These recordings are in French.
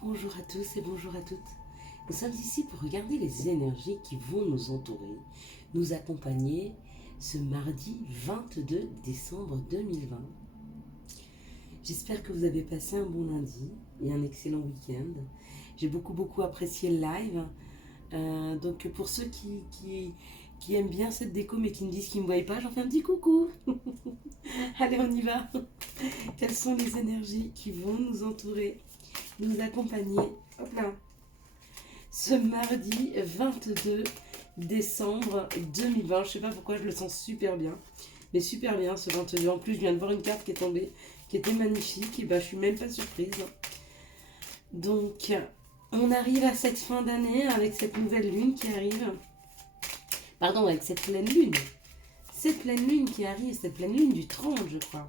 Bonjour à tous et bonjour à toutes. Nous sommes ici pour regarder les énergies qui vont nous entourer, nous accompagner ce mardi 22 décembre 2020. J'espère que vous avez passé un bon lundi et un excellent week-end. J'ai beaucoup apprécié le live. Donc pour ceux qui aiment bien cette déco mais qui me disent qu'ils ne me voient pas, j'en fais un petit coucou. Allez, on y va. Quelles sont les énergies qui vont nous entourer, nous accompagner, hop là, ce mardi 22 décembre 2020. Je sais pas pourquoi je le sens super bien, mais super bien ce 22. En plus, je viens de voir une carte qui est tombée, qui était magnifique, et ben je suis même pas surprise. Donc, on arrive à cette fin d'année avec cette nouvelle lune qui arrive. Pardon, avec cette pleine lune. Cette pleine lune qui arrive, cette pleine lune du 30, je crois.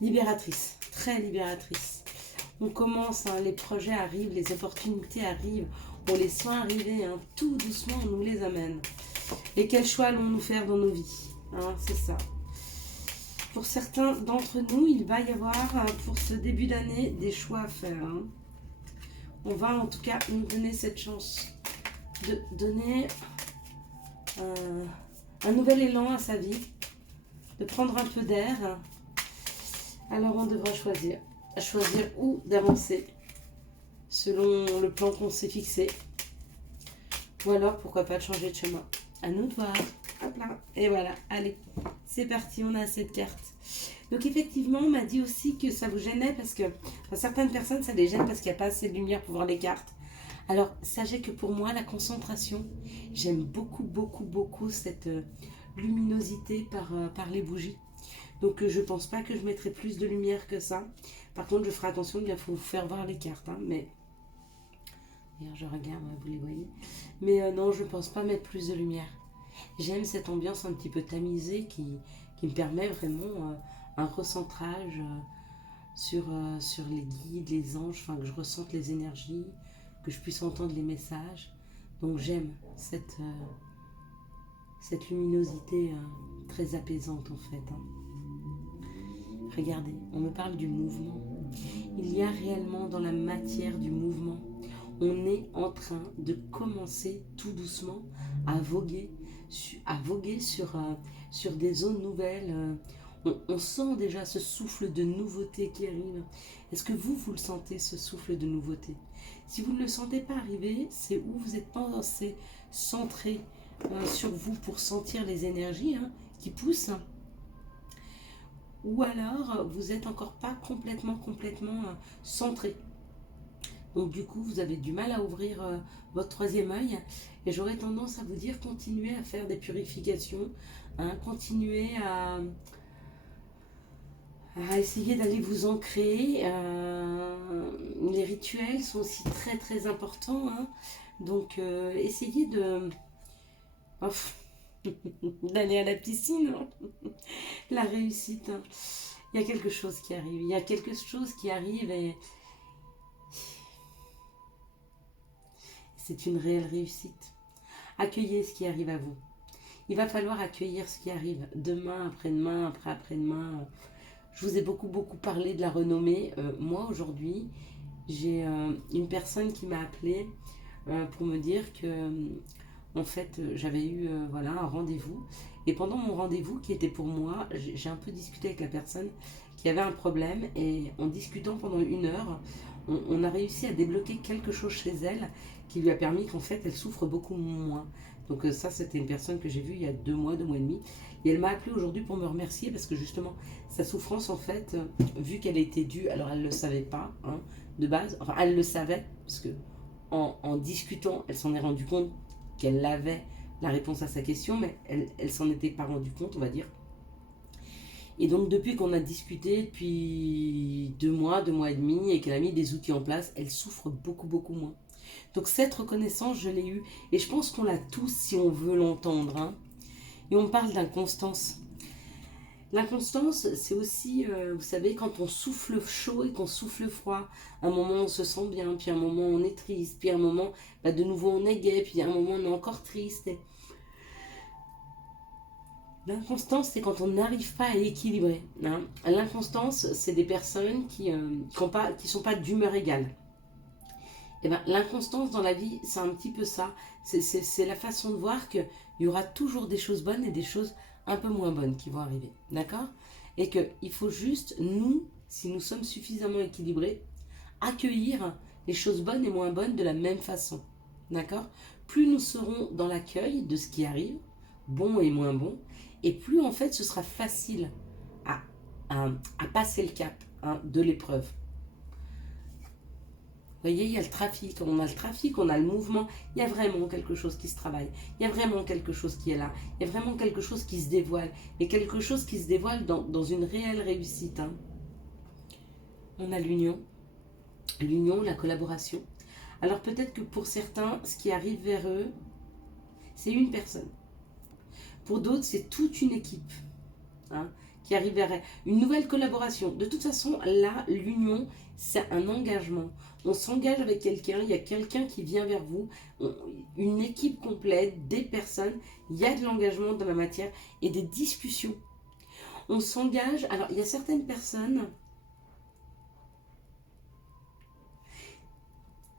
Libératrice, très libératrice. On commence, hein, les projets arrivent, les opportunités arrivent, on les sent arriver, hein, tout doucement on nous les amène. Et quel choix allons-nous faire dans nos vies, hein, c'est ça. Pour certains d'entre nous, il va y avoir pour ce début d'année des choix à faire. Hein. On va en tout cas nous donner cette chance de donner un nouvel élan à sa vie, de prendre un peu d'air. Alors on devra choisir où d'avancer selon le plan qu'on s'est fixé. Ou alors pourquoi pas de changer de chemin. À nous de voir. Hop là. Et voilà, allez, c'est parti, on a cette carte. Donc effectivement, on m'a dit aussi que ça vous gênait parce que certaines personnes, ça les gêne parce qu'il n'y a pas assez de lumière pour voir les cartes. Alors, sachez que pour moi, la concentration, j'aime beaucoup cette luminosité par les bougies. Donc, je pense pas que je mettrai plus de lumière que ça. Par contre, je ferai attention, il faut vous faire voir les cartes. Hein, mais, d'ailleurs, je regarde, vous les voyez. Mais non, je pense pas mettre plus de lumière. J'aime cette ambiance un petit peu tamisée qui me permet vraiment un recentrage sur les guides, les anges, enfin que je ressente les énergies, que je puisse entendre les messages. Donc j'aime cette luminosité très apaisante en fait. Hein. Regardez, on me parle du mouvement. Il y a réellement dans la matière du mouvement. On est en train de commencer tout doucement à voguer sur des zones nouvelles. On sent déjà ce souffle de nouveauté qui arrive. Est-ce que vous le sentez, ce souffle de nouveauté? Si vous ne le sentez pas arriver, c'est où vous n'êtes pas assez centré sur vous pour sentir les énergies qui poussent. Ou alors, vous n'êtes encore pas complètement centré. Donc du coup, vous avez du mal à ouvrir votre troisième œil. Et j'aurais tendance à vous dire, continuez à faire des purifications. Continuez à essayer d'aller vous ancrer. Les rituels sont aussi très importants. Hein. Donc essayez d'aller à la piscine. Hein. La réussite. Hein. Il y a quelque chose qui arrive. Il y a quelque chose qui arrive et c'est une réelle réussite. Accueillez ce qui arrive à vous. Il va falloir accueillir ce qui arrive demain, après-demain, après-demain. Je vous ai beaucoup parlé de la renommée. Moi, aujourd'hui, j'ai une personne qui m'a appelée pour me dire que, en fait, j'avais eu un rendez-vous. Et pendant mon rendez-vous, qui était pour moi, j'ai un peu discuté avec la personne qui avait un problème. Et en discutant pendant 1 heure, on a réussi à débloquer quelque chose chez elle qui lui a permis qu'en fait, elle souffre beaucoup moins. Donc ça, c'était une personne que j'ai vue il y a 2 mois et demi. Et elle m'a appelé aujourd'hui pour me remercier parce que justement, sa souffrance, en fait, vu qu'elle était due, alors elle ne le savait pas, hein, de base, enfin elle le savait, parce que en discutant, elle s'en est rendue compte qu'elle avait la réponse à sa question, mais elle s'en était pas rendue compte, on va dire. Et donc depuis qu'on a discuté, depuis 2 mois et demi, et qu'elle a mis des outils en place, elle souffre beaucoup moins. Donc cette reconnaissance, je l'ai eue. Et je pense qu'on l'a tous si on veut l'entendre. Hein. Et on parle d'inconstance. L'inconstance, c'est aussi, vous savez, quand on souffle chaud et qu'on souffle froid. Un moment, on se sent bien, puis un moment, on est triste, puis un moment, de nouveau, on est gai, puis un moment, on est encore triste. Et l'inconstance, c'est quand on n'arrive pas à équilibrer. Hein. L'inconstance, c'est des personnes qui sont pas d'humeur égale. Eh ben, l'inconstance dans la vie, c'est un petit peu ça. C'est la façon de voir qu'il y aura toujours des choses bonnes et des choses un peu moins bonnes qui vont arriver. D'accord? Et qu'il faut juste, nous, si nous sommes suffisamment équilibrés, accueillir les choses bonnes et moins bonnes de la même façon. D'accord? Plus nous serons dans l'accueil de ce qui arrive, bon et moins bon, et plus en fait ce sera facile à, à passer le cap, hein, de l'épreuve. Vous voyez, il y a le trafic, on a le trafic, on a le mouvement, il y a vraiment quelque chose qui se travaille, il y a vraiment quelque chose qui est là, il y a vraiment quelque chose qui se dévoile, et quelque chose qui se dévoile dans une réelle réussite. Hein. On a l'union, la collaboration. Alors peut-être que pour certains, ce qui arrive vers eux, c'est une personne. Pour d'autres, c'est toute une équipe, hein, qui arrive vers eux. Une nouvelle collaboration. De toute façon, là, l'union, c'est un engagement. On s'engage avec quelqu'un, il y a quelqu'un qui vient vers vous, une équipe complète, des personnes, il y a de l'engagement dans la matière et des discussions. On s'engage, alors il y a certaines personnes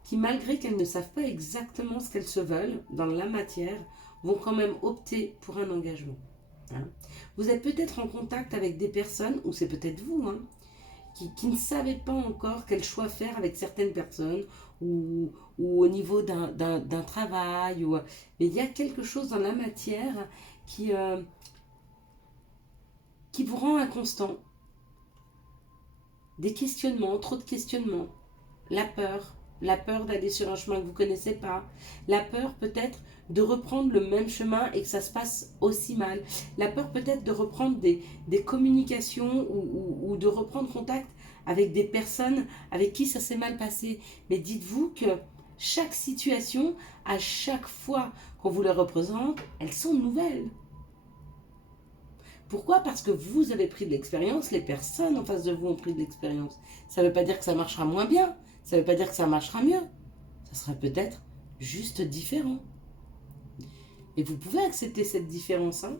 qui, malgré qu'elles ne savent pas exactement ce qu'elles se veulent dans la matière, vont quand même opter pour un engagement. Hein. Vous êtes peut-être en contact avec des personnes, ou c'est peut-être vous, hein, qui ne savaient pas encore quel choix faire avec certaines personnes, ou au niveau d'un travail, mais il y a quelque chose dans la matière qui vous rend inconstant. Des questionnements, trop de questionnements, la peur d'aller sur un chemin que vous ne connaissez pas, la peur peut-être de reprendre le même chemin et que ça se passe aussi mal, la peur peut-être de reprendre des communications ou de reprendre contact avec des personnes avec qui ça s'est mal passé. Mais dites-vous que chaque situation, à chaque fois qu'on vous les représente, elles sont nouvelles. Pourquoi? Parce que vous avez pris de l'expérience, les personnes en face de vous ont pris de l'expérience. Ça ne veut pas dire que ça marchera moins bien, ça ne veut pas dire que ça marchera mieux. Ça sera peut-être juste différent. Et vous pouvez accepter cette différence, hein,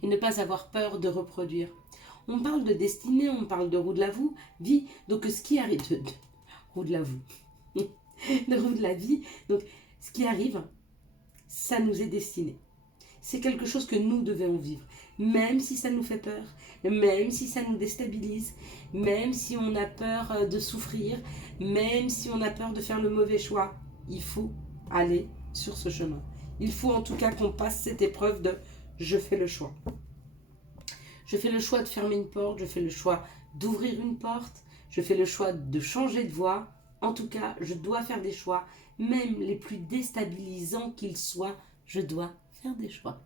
et ne pas avoir peur de reproduire. On parle de destinée, on parle de roue de la vie, donc ce qui arrive, roue de la de roue de la vie, donc ce qui arrive, ça nous est destiné. C'est quelque chose que nous devons vivre, même si ça nous fait peur, même si ça nous déstabilise, même si on a peur de souffrir, même si on a peur de faire le mauvais choix. Il faut aller sur ce chemin. Il faut en tout cas qu'on passe cette épreuve de « je fais le choix ». Je fais le choix de fermer une porte, je fais le choix d'ouvrir une porte, je fais le choix de changer de voie. En tout cas, je dois faire des choix, même les plus déstabilisants qu'ils soient, je dois faire des choix.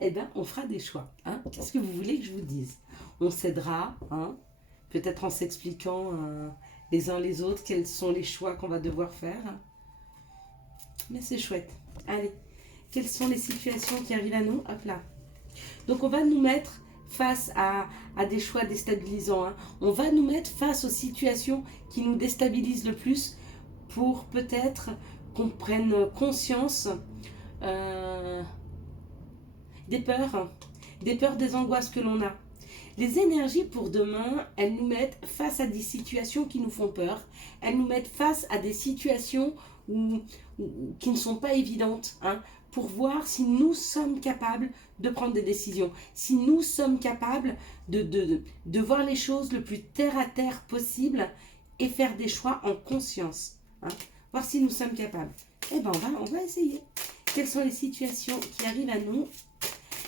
Eh bien, on fera des choix. Hein. Qu'est-ce que vous voulez que je vous dise? On s'aidera, hein, peut-être en s'expliquant les uns les autres quels sont les choix qu'on va devoir faire. Mais c'est chouette. Allez, quelles sont les situations qui arrivent à nous? Hop là. Donc, on va nous mettre face à des choix déstabilisants. Hein. On va nous mettre face aux situations qui nous déstabilisent le plus pour peut-être qu'on prenne conscience des peurs, des angoisses que l'on a. Les énergies pour demain, elles nous mettent face à des situations qui nous font peur. Elles nous mettent face à des situations qui ne sont pas évidentes, hein, pour voir si nous sommes capables de prendre des décisions, si nous sommes capables de voir les choses le plus terre à terre possible et faire des choix en conscience. Hein, voir si nous sommes capables. Eh bien, on va essayer. Quelles sont les situations qui arrivent à nous?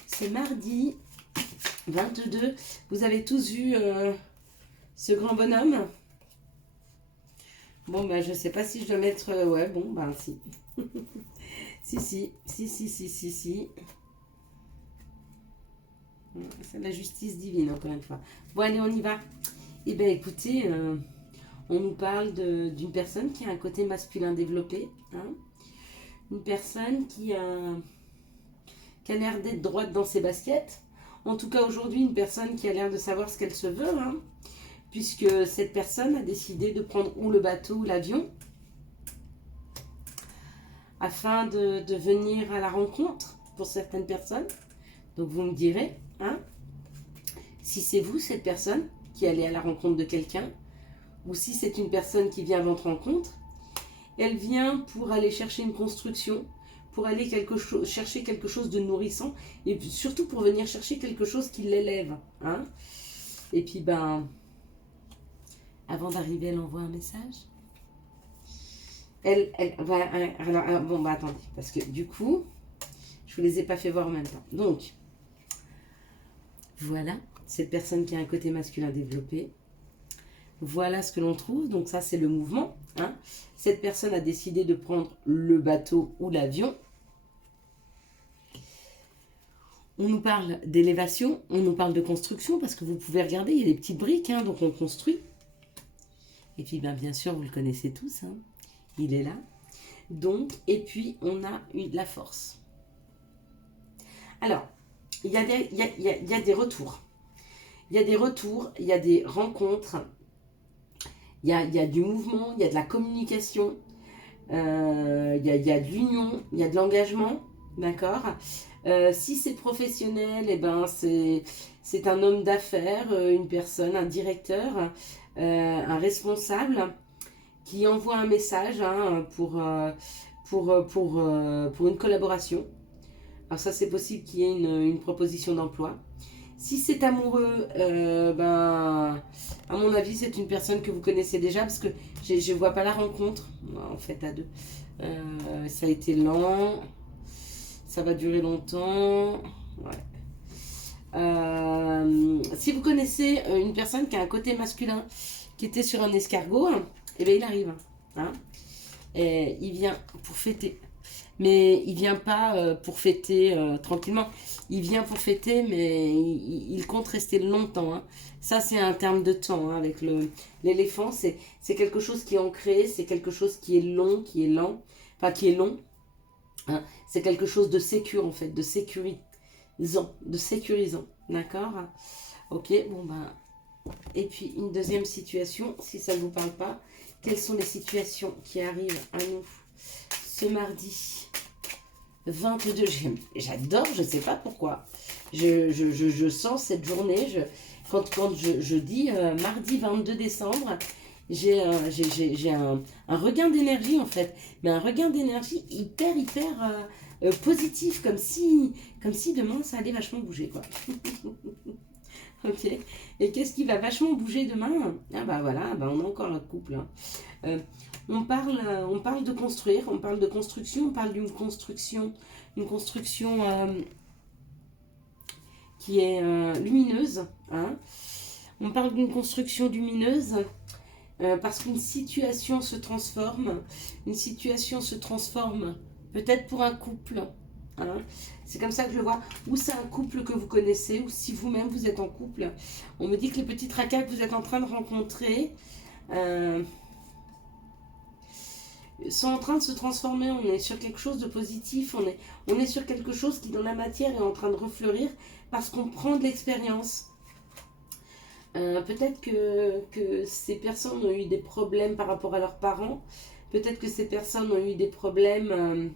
C'est mardi 22. Vous avez tous vu ce grand bonhomme? Bon, ben, je sais pas si je dois mettre... ouais, bon, ben, si. si. C'est la justice divine, encore une fois. Bon, allez, on y va. Eh bien, écoutez, on nous parle d'une personne qui a un côté masculin développé. Hein, une personne qui a l'air d'être droite dans ses baskets. En tout cas, aujourd'hui, une personne qui a l'air de savoir ce qu'elle se veut, hein, puisque cette personne a décidé de prendre ou le bateau ou l'avion afin de venir à la rencontre pour certaines personnes. Donc, vous me direz, hein, si c'est vous, cette personne, qui allez à la rencontre de quelqu'un, ou si c'est une personne qui vient à votre rencontre, elle vient pour aller chercher une construction, pour aller chercher quelque chose de nourrissant, et surtout pour venir chercher quelque chose qui l'élève. Hein. Et puis, ben, avant d'arriver, elle envoie un message. Alors, bon, bah attendez, parce que du coup, je vous les ai pas fait voir en même temps. Donc, voilà, cette personne qui a un côté masculin développé. Voilà ce que l'on trouve, donc ça c'est le mouvement. Hein. Cette personne a décidé de prendre le bateau ou l'avion. On nous parle d'élévation, on nous parle de construction, parce que vous pouvez regarder, il y a des petites briques, hein, donc on construit. Et puis ben, bien sûr, vous le connaissez tous, hein, il est là. Donc, et puis on a la force. Alors, il y a des retours. Il y a des retours, il y a des rencontres, il y a du mouvement, il y a de la communication, il y a de l'union, il y a de l'engagement, d'accord. Si c'est professionnel, eh ben c'est un homme d'affaires, une personne, un directeur, un responsable qui envoie un message hein, pour une collaboration. Alors ça, c'est possible qu'il y ait une proposition d'emploi. Si c'est amoureux, ben, à mon avis, c'est une personne que vous connaissez déjà parce que je ne vois pas la rencontre, en fait, à deux. Ça a été lent, ça va durer longtemps. Ouais. Si vous connaissez une personne qui a un côté masculin, qui était sur un escargot, eh bien, il arrive. Hein, et il vient pour fêter. Mais il vient pas pour fêter tranquillement. Il vient pour fêter, mais il compte rester longtemps. Hein. Ça, c'est un terme de temps. Hein, avec l'éléphant, c'est quelque chose qui est ancré, c'est quelque chose qui est long, qui est lent. Enfin, qui est long. Hein. C'est quelque chose de sécure, en fait, de sécurisant. D'accord. Ok, bon, ben... Et puis, une deuxième situation, si ça ne vous parle pas. Quelles sont les situations qui arrivent à nous ce mardi 22, j'adore, je ne sais pas pourquoi. Je sens cette journée, quand je dis mardi 22 décembre, j'ai un regain d'énergie en fait. Mais un regain d'énergie hyper positif, comme si demain ça allait vachement bouger quoi. Ok. Et qu'est-ce qui va vachement bouger demain? Ah bah voilà, bah on a encore notre couple. Hein. On parle de construire, on parle de construction, on parle d'une construction qui est lumineuse. Hein. On parle d'une construction lumineuse parce qu'une situation se transforme. Une situation se transforme peut-être pour un couple. Hein. C'est comme ça que je le vois. Ou c'est un couple que vous connaissez, ou si vous-même vous êtes en couple. On me dit que les petits tracas que vous êtes en train de rencontrer sont en train de se transformer. On est sur quelque chose de positif. On est sur quelque chose qui dans la matière est en train de refleurir parce qu'on prend de l'expérience. Peut-être que ces personnes ont eu des problèmes par rapport à leurs parents. Peut-être que ces personnes ont eu des problèmes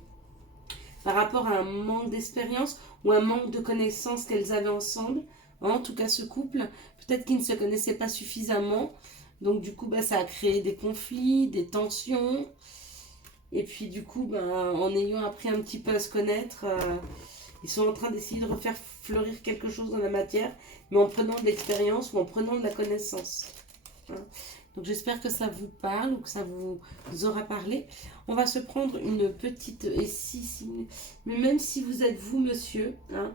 par rapport à un manque d'expérience ou un manque de connaissances qu'elles avaient ensemble. En tout cas, ce couple, peut-être qu'ils ne se connaissaient pas suffisamment. Donc du coup, bah, ça a créé des conflits, des tensions. Et puis du coup, bah, en ayant appris un petit peu à se connaître, ils sont en train d'essayer de refaire fleurir quelque chose dans la matière, mais en prenant de l'expérience ou en prenant de la connaissance. Hein. Donc j'espère que ça vous parle ou que ça vous aura parlé. On va se prendre une petite... mais même si vous êtes vous, monsieur, hein,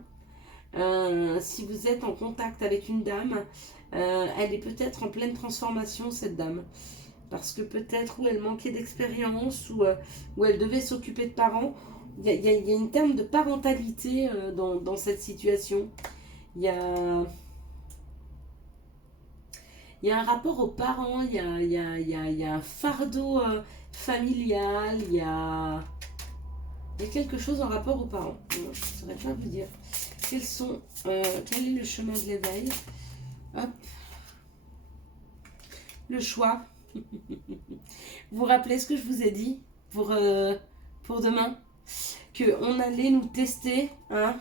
si vous êtes en contact avec une dame, elle est peut-être en pleine transformation, cette dame. Parce que peut-être où elle manquait d'expérience, où elle devait s'occuper de parents. Il y a une terme de parentalité dans cette situation. Il y a un rapport aux parents, il y a un fardeau familial, il y a quelque chose en rapport aux parents. Je ne saurais pas vous dire. Quel est le chemin de l'éveil? Hop. Le choix. Vous vous rappelez ce que je vous ai dit pour demain? Qu'on allait nous tester, hein,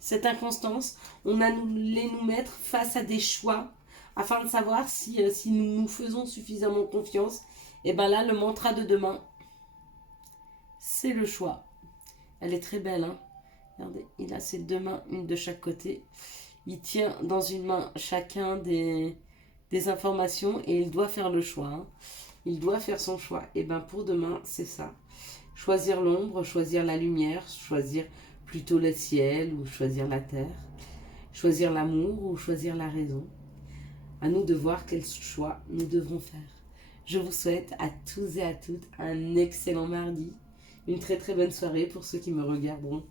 cette inconstance. On allait nous mettre face à des choix. afin de savoir si nous nous faisons suffisamment confiance. Et bien là, le mantra de demain, c'est le choix. Elle est très belle, hein. Regardez, il a ses deux mains, une de chaque côté. Il tient dans une main chacun des informations et il doit faire le choix, hein. Il doit faire son choix. Et bien pour demain, c'est ça. Choisir l'ombre, choisir la lumière, choisir plutôt le ciel ou choisir la terre. Choisir l'amour ou choisir la raison. À nous de voir quel choix nous devrons faire. Je vous souhaite à tous et à toutes un excellent mardi. Une très très bonne soirée pour ceux qui me regarderont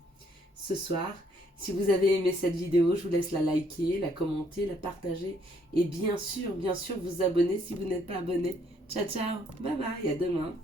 ce soir. Si vous avez aimé cette vidéo, je vous laisse la liker, la commenter, la partager et bien sûr vous abonner si vous n'êtes pas abonné. Ciao ciao, bye bye, à demain.